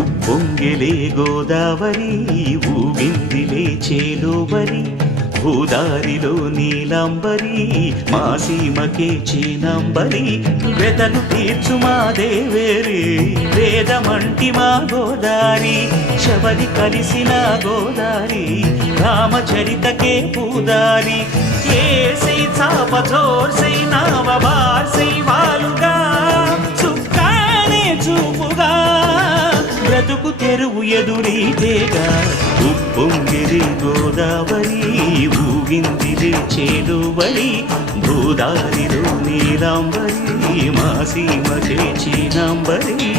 ఉప్పొంగిలే గోదావరి ఊగిందిలే చేలోబరి భూదారిలో నీలాంబరి మా సీమకే చీనాంబరి. వెతను తీర్చు మా దేవేరి వేదమంటి మా గోదారి శబరి కలిసిన గోదారి రామచరితకే పూదారి. ఏ సై చాప చోర్ సై నావ బార్ సై వాలుగా చుక్కానే చూపు బ్రతుకు తెరువు ఎదురీతేగా ఉప్పొంగిరి గోదావరి ఊగిందిరి చేలువరి భూదారిలో నీలాంబరి మా సీమ చేచినాంబరి